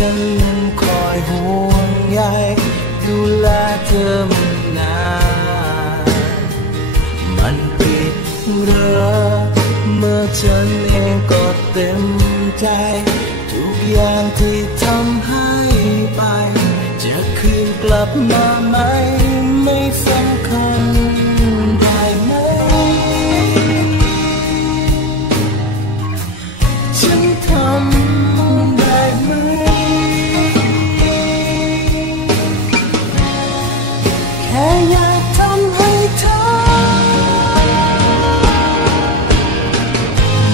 ฉันนั้นคอยห่วงใยดูแลเธอมานานมันผิดเหรอเมื่อฉันเองก็เต็มใจ ทุกอย่างที่ทำให้ไป จะคืนกลับมาไหมไม่สำ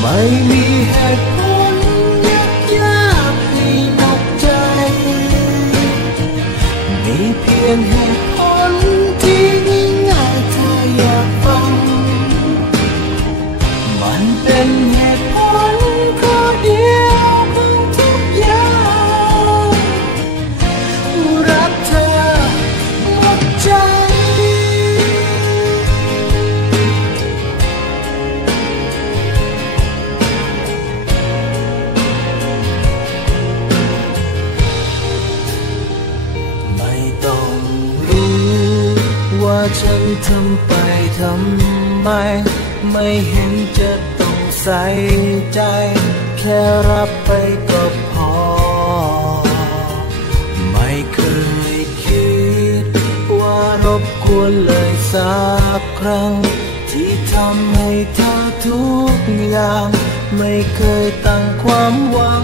ไม่มี ฉันทำไปทำไม ไม่เห็นจะต้องใส่ใจ แค่รับไปก็พอ ไม่เคยคิด ว่ารบกวนเลยสักครั้ง ที่ทำให้เธอทุกอย่าง ไม่เคยตั้งความหวัง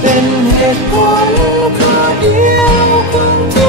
เป็นเหตุผลข้อเดียวความทุ